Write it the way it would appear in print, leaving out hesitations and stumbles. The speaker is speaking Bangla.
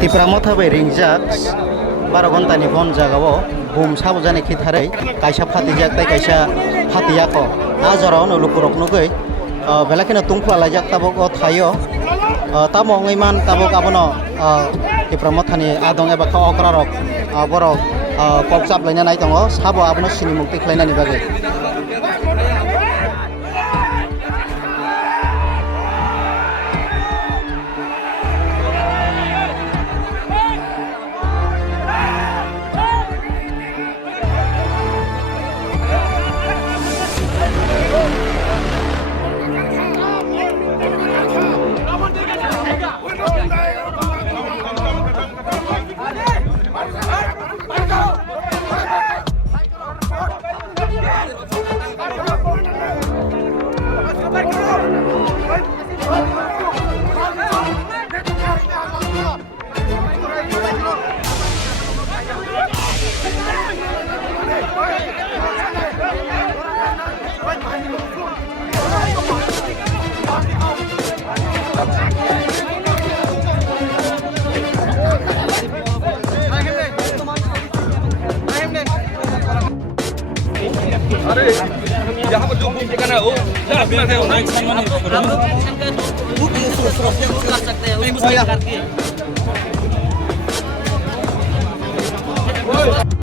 Tipramo thabai ringjak 12 ঘন্টানি বন জাগাও বুম সাবজানে খিথাरै কাইসা ফাতিজাক তাই কাইসা ফাতিয়াko ajora ono lukurok nugui belakino tungpla laijak tabok o thayo tamo ngaiman tabok abono tipramo thani adong eba kha okrarok borok kokjap laina nai tongo sabo abono sini mukti khlainani bagai अरे यहाँ पर जो बुक ठिकाना हो क्या अपना है वो बुक कर सकते हैं